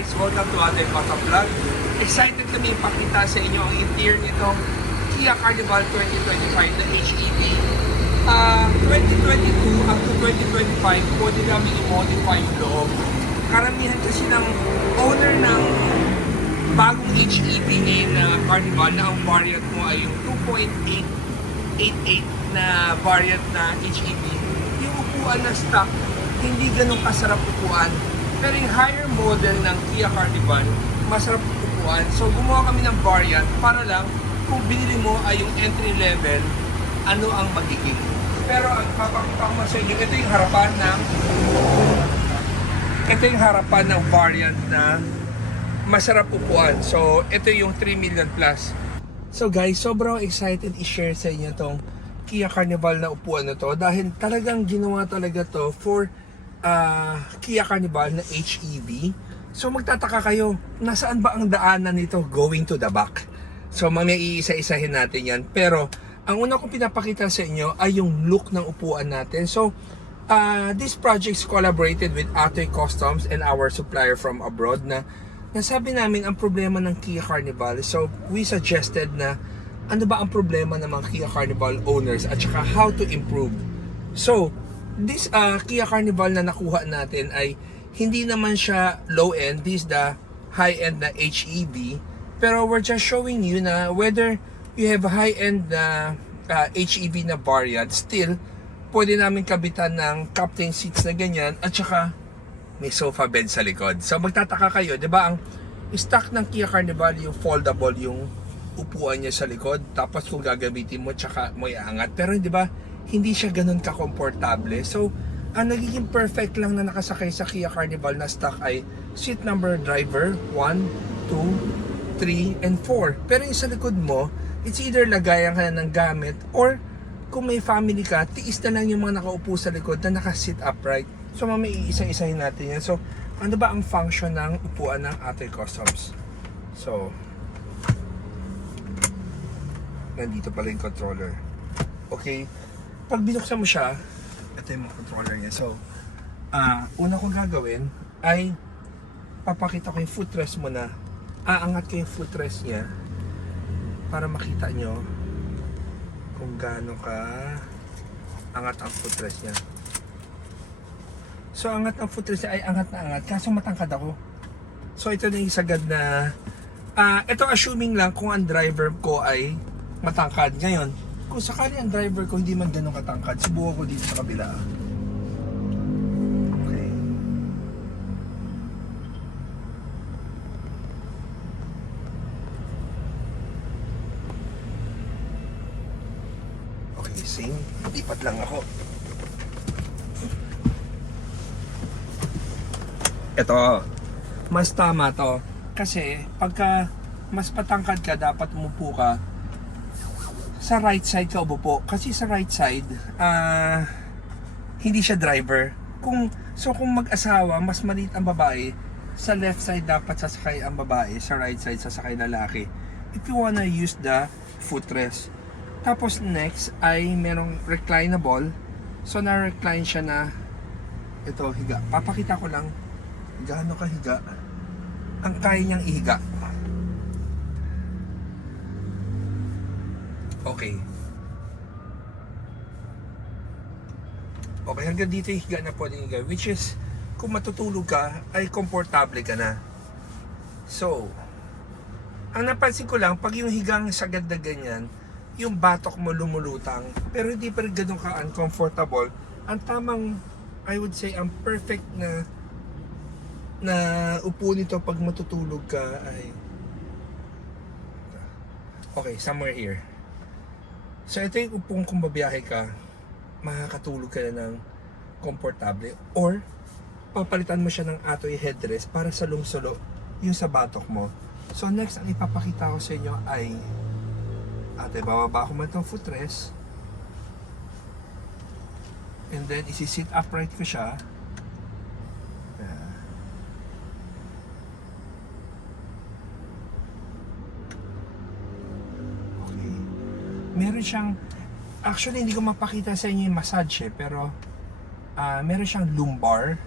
guys, welcome to Ate Baka Vlog. Excited kami ipakita sa inyo ang interior nitong Kia Carnival 2025 na HEV. 2022 up to 2025, pwede namin i-modify yung loob. Karamihan kasi ng owner ng bagong HEV na Carnival na ang variant mo ay yung 2.888 na variant na HEV. Yung upuan na stock, hindi ganun kasarap upuan. Pero yung higher model ng Kia Carnival, masarap upuan. So gumawa kami ng variant para lang kung binili mo ay yung entry level, ano ang magiging. Pero ang papakita ko sa inyo, ito yung harapan ng variant na masarap upuan. So ito yung 3 million plus. So guys, sobrang excited i-share sa inyo tong Kia Carnival na upuan na to dahil talagang ginawa talaga to for Kia Carnival na HEV. So magtataka kayo, nasaan ba ang daanan nito going to the back? So mamaya-iisa-isahin natin yan. Pero ang una kong pinapakita sa inyo ay yung look ng upuan natin. So this project is collaborated with Atoy Customs and our supplier from abroad na nasabi namin ang problema ng Kia Carnival. So we suggested na ano ba ang problema ng mga Kia Carnival owners at saka how to improve. So this Kia Carnival na nakuha natin ay hindi naman siya low-end. This is the high-end na HEV. Pero we're just showing you na whether you have high-end na HEV na variant, still, pwede namin kabitan ng captain seats na ganyan at saka may sofa bed sa likod. So magtataka kayo, di ba ang stock ng Kia Carnival yung foldable yung upuan niya sa likod. Tapos kung gagamitin mo, tsaka mo iangat. Pero di ba, hindi siya ganun ka-komportable. So, ang nagiging perfect lang na nakasakay sa Kia Carnival na stock ay seat number driver 1, 2, 3, and 4. Pero yung sa likod mo, it's either lagayan ka na ng gamit or kung may family ka, tiis na lang yung mga nakaupo sa likod na naka-sit upright. So, mamaya iisa-isahin natin yan. So, ano ba ang function ng upuan ng Atoy Customs? So, nandito pala yung controller. Okay. Pag binuksan mo siya, ito yung mga controller niya. So, una kong gagawin ay papakita ko yung footrest mo na. Aangat ko yung footrest niya para makita nyo kung gaano ka angat ang footrest niya. So, angat ang footrest niya ay angat na angat. Kaso matangkad ako. So, ito na yung sagad na ito assuming lang kung ang driver ko ay matangkad. Ngayon, kung sakali ang driver ko hindi man ganun katangkad, subukan ko dito sa kabila. Okay. Okay, same. Lipat lang ako. Ito, mas tama to. Kasi, pagka mas patangkad ka, dapat umupo ka sa right side ka upo. Kasi sa right side, hindi siya driver. Kung mag-asawa, mas maliit ang babae, sa left side dapat sasakay ang babae, sa right side sasakay lalaki. If you wanna use the footrest. Tapos next ay merong reclinable. So na-recline siya na ito, higa. Papakita ko lang gaano ka higa ang kaya niyang ihiga. Okay. Okay, hanggang dito yung higa na pwedeng higa. Which is, kung matutulog ka, ay komportable ka na. So, ang napansin ko lang, pag yung higang sagad na ganyan, yung batok mo lumulutang, pero hindi pa rin ganun ka uncomfortable. Ang tamang, I would say, ang perfect na upo nito pag matutulog ka ay okay, somewhere here. So ito yung upong kung babiyahe ka, makakatulog ka na ng komportable or papalitan mo siya ng Atoy headrest para salong-salo yung sa batok mo. So next, ang ipapakita ko sa inyo ay bababa ko man itong footrest and then isi-sit upright ko siya. Meron siyang, actually hindi ko mapakita sa inyo yung massage pero meron siyang lumbar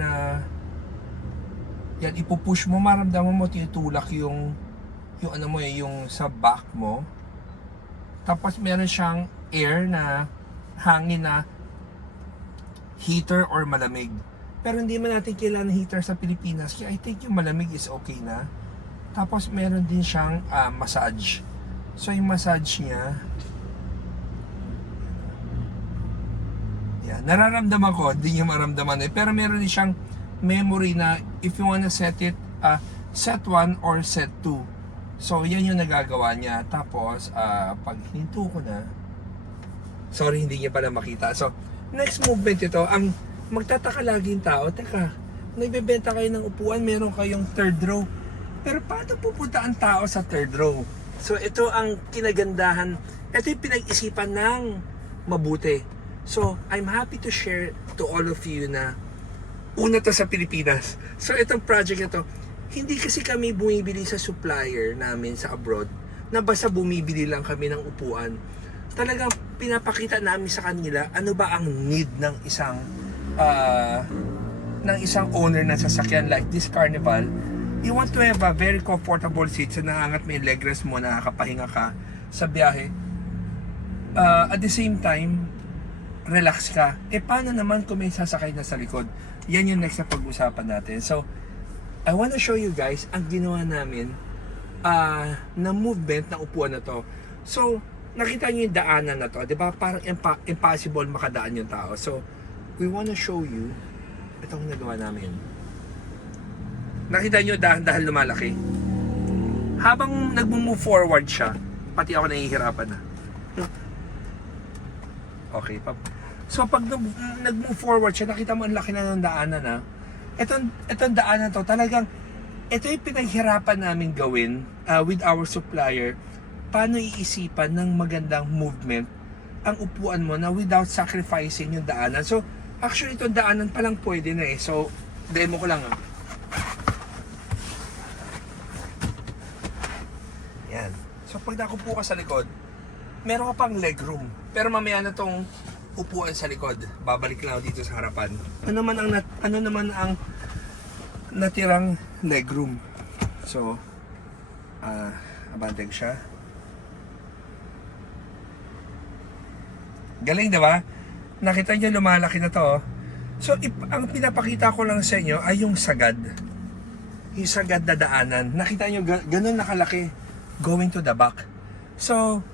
na Yan, ipupush mo, maramdaman mo tinutulak yung ano mo yung sa back mo. Tapos meron siyang air na hangin na heater or malamig. Pero hindi man natin kailangan heater sa Pilipinas. Kaya I think yung malamig is okay na. Tapos meron din siyang massage. So yung massage niya, yan, nararamdaman ko, hindi niya maramdaman eh. Pero meron din siyang memory na if you wanna set it, set 1 or set 2. So yan yung nagagawa niya. Tapos pag hininto ko na, sorry hindi niya pala makita. So next movement ito, ang magtataka laging tao, teka, nagbebenta kayo ng upuan, meron kayong third row. Pero paano pupunta ang tao sa third row? So ito ang kinagandahan, ito yung pinag-isipan ng mabuti. So I'm happy to share to all of you na una to sa Pilipinas. So itong project na to, hindi kasi kami bumibili sa supplier namin sa abroad na basta bumibili lang kami ng upuan. Talagang pinapakita namin sa kanila ano ba ang need ng isang owner ng sasakyan like this Carnival. You want to have a very comfortable seat so naangat mo yung leg rest mo, nakakapahinga ka sa biyahe. At the same time, relax ka. Paano naman kung may sasakay na sa likod? Yan yung next na pag-usapan natin. So, I want to show you guys ang ginawa namin na movement na upuan na to. So, nakita niyo yung daanan na to, 'di ba? Parang impossible makadaan yung tao. So, we want to show you itong nagawa namin. Nakita niyo dahan-dahan lumalaki. Habang nagmo-move forward siya, pati ako nahihirapan na. Okay, so pag nag-move forward siya, nakita mo ang laki na ng daanan na. Itong daanan to, talagang ito yung pinaghirapan namin gawin with our supplier. Paano iisipan ng magandang movement ang upuan mo na without sacrificing yung daanan. So, actually itong daanan palang pwede na eh. So, demo ko lang Yan. So, pag nakupo ka sa likod, meron ka pang leg room. Pero mamaya na tong upuan sa likod. Babalik lang ako dito sa harapan. Ano naman ang natirang legroom? So, abanteg siya. Galing, diba? Nakita niyo lumalaki na to. So, ang pinapakita ko lang sa inyo ay yung sagad. Yung sagad na daanan. Nakita niyo, ganun nakalaki going to the back. So,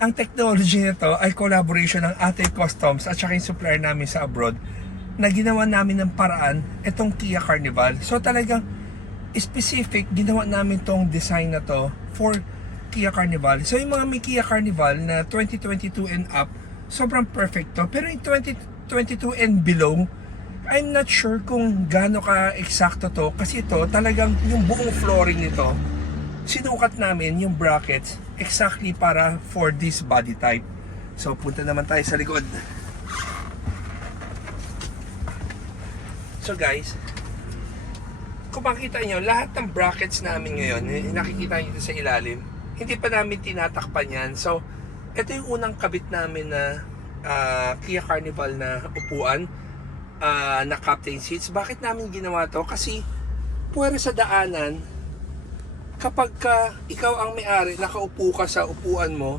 ang technology nito ay collaboration ng ating customs at saka yung supplier namin sa abroad na ginawa namin ng paraan itong Kia Carnival. So talagang specific, ginawa namin tong design na to for Kia Carnival. So yung mga may Kia Carnival na 2022 and up, sobrang perfect to. Pero yung 2022 and below, I'm not sure kung gaano ka eksakto to. Kasi ito talagang yung buong flooring nito, sinukat namin yung brackets exactly para for this body type. So punta naman tayo sa likod. So guys, kung makita nyo, lahat ng brackets namin ngayon, nakikita nyo dito sa ilalim, hindi pa namin tinatakpan yan. So ito yung unang kabit namin na Kia Carnival na upuan na captain seats. Bakit namin ginawa to? Kasi puwera sa daanan, kapag ikaw ang may-ari, nakaupo ka sa upuan mo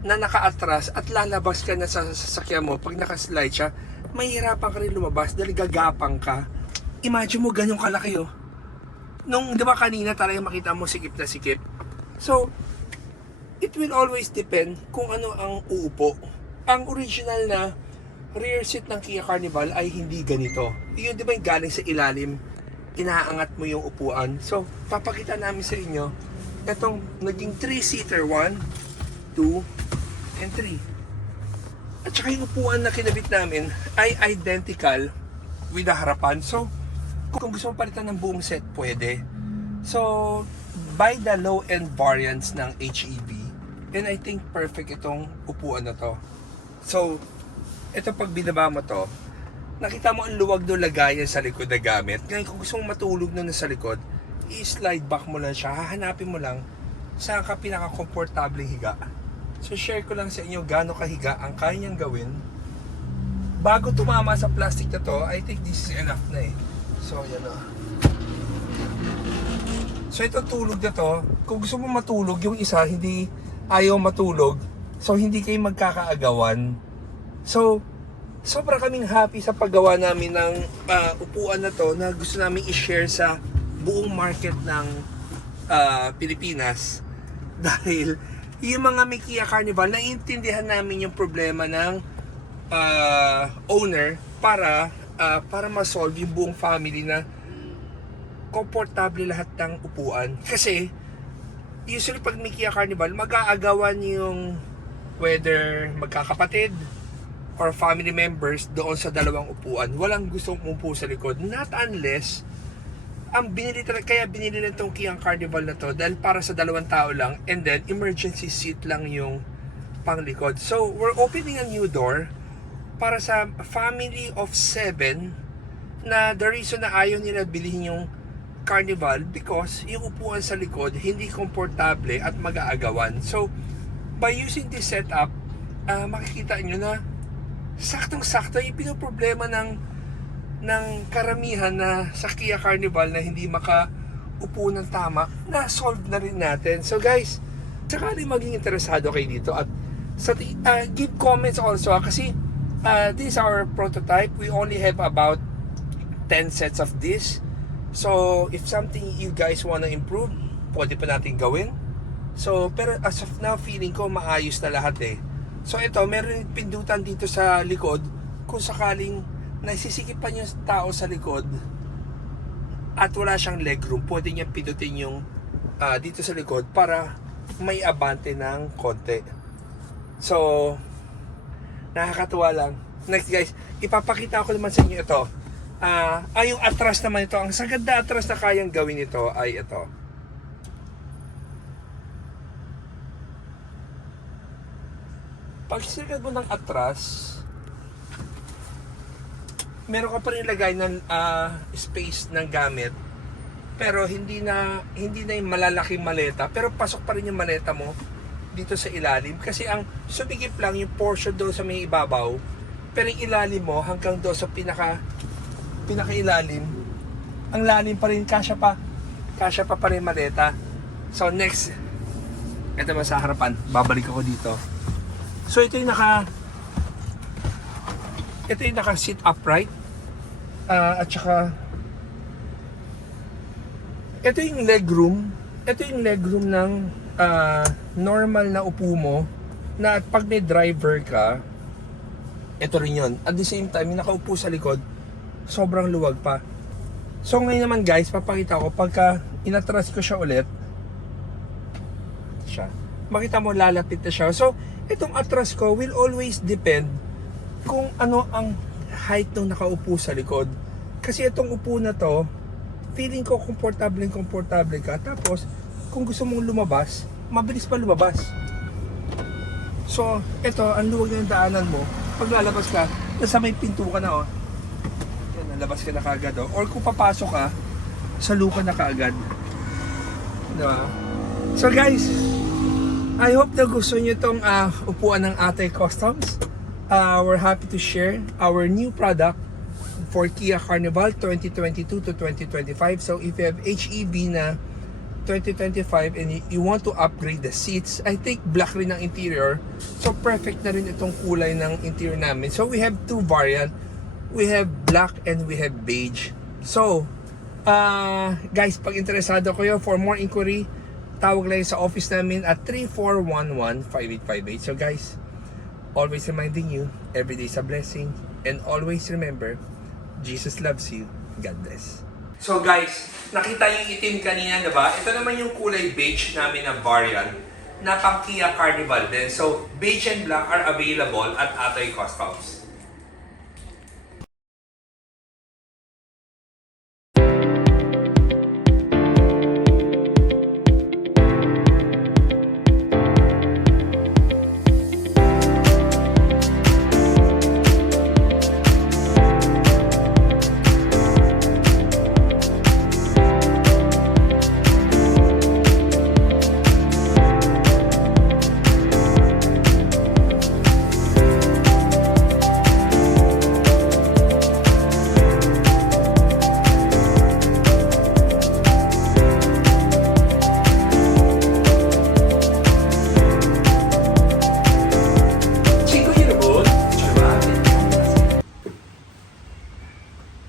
na nakaatras at lalabas ka na sa sasakyan mo, pag nakaslide siya, mahirapan ka rin lumabas dahil gagapang ka. Imagine mo ganyan kalaki nung di ba kanina talagang makita mo sikip na sikip. So it will always depend kung ano ang uupo. Ang original na rear seat ng Kia Carnival ay hindi ganito. Yun di ba yung galing sa ilalim, inaangat mo yung upuan. So, papakita namin sa inyo itong naging 3-seater, 1, 2, and 3. At saka yung upuan na kinabit namin ay identical with the harapan. So, kung gusto mo palitan ng buong set, pwede. So, buy the low-end variants ng HEV. And I think perfect itong upuan na to. So, ito pag binaba mo to, nakita mo ang luwag ng lagayan sa likod na gamit. Ngayon kung gusto mong matulog na sa likod, i-slide back mo lang siya. Hahanapin mo lang saan ka pinaka-komportable higa. So share ko lang sa inyo gaano kahiga ang kaya niyang gawin. Bago tumama sa plastic na to, I think this is enough na eh. So yan o. So ito tulog na to, kung gusto mo matulog, yung isa hindi ayaw matulog, so hindi kayo magkakaagawan. So sobra kaming happy sa paggawa namin ng upuan na to na gusto namin i-share sa buong market ng Pilipinas. Dahil yung mga may Kia Carnival, naiintindihan namin yung problema ng owner para ma-solve yung buong family na komportable lahat ng upuan. Kasi usually pag may Kia Carnival, mag-aagawan yung whether magkakapatid or family members doon sa dalawang upuan. Walang gustong umupo sa likod. Not unless kaya binili na itong Kia Carnival na to dahil para sa dalawang tao lang, and then emergency seat lang yung panglikod. So we're opening a new door para sa family of 7 na the reason na ayaw nila bilhin yung Carnival because yung upuan sa likod hindi komportable at mag-aagawan. So by using this setup, makikita nyo na saktong-sakto yung pinoproblema ng karamihan na sa Kia Carnival na hindi makaupo ng tama, na-solve na rin natin. So guys, sakali maging interesado kayo dito at give comments also kasi this is our prototype. We only have about 10 sets of this. So if something you guys wanna improve, pwede pa natin gawin. So pero as of now, feeling ko maayos na lahat eh. So ito, meron pindutan dito sa likod kung sakaling nasisikipan yung tao sa likod at wala siyang legroom, pwede niya pindutin yung dito sa likod para may abante ng konti. So nakakatuwa lang. Next guys, ipapakita ko naman sa inyo ito. Yung atras naman ito, ang sagad na atras na kayang gawin ito ay ito. Pag sinagad mo ng atras, meron ka pa rin lagay ng space ng gamit, pero hindi na yung malalaking maleta, pero pasok pa rin yung maleta mo dito sa ilalim kasi ang sumigip lang yung portion doon sa may ibabaw, pero yung ilalim mo hanggang doon sa pinakailalim, ang lalim pa rin, kasya pa rin maleta. So next, ito ba sa harapan, babalik ako dito. So ito yung naka sit upright, at saka ito yung legroom ng normal na upo mo na at pag may driver ka, ito rin yun. At the same time, yung nakaupo sa likod, sobrang luwag pa. So ngayon naman guys, papakita ko pagka inatras ko siya ulit, makita mo lalapit na siya. So itong atras ko will always depend kung ano ang height ng nakaupo sa likod. Kasi itong upo na to, feeling ko komportable ka. Tapos kung gusto mong lumabas, mabilis pa lumabas. So ito, ang luwag ng daanan mo. Pag lalabas ka, nasa may pinto ka na yan, nalabas ka na kaagad or kung papasok ka, salukan na kaagad. Diba? So guys, I hope na gusto nyo itong upuan ng Atay Customs. We're happy to share our new product for Kia Carnival 2022 to 2025. So if you have HEV na 2025 and you want to upgrade the seats, I think black rin ang interior. So perfect na rin itong kulay ng interior namin. So we have two variant. We have black and we have beige. So guys, pag interesado kayo, for more inquiry, tawag lang sa office namin at 3411-5858. So guys, always reminding you, every day is a blessing. And always remember, Jesus loves you. God bless. So guys, nakita yung itim kanina, diba? Ito naman yung kulay beige namin na variant na pang Kia Carnival din. So beige and black are available at Atay Customs.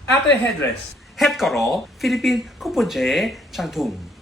Ato headrest. Het Koro, Philippine Kupoje Changtung.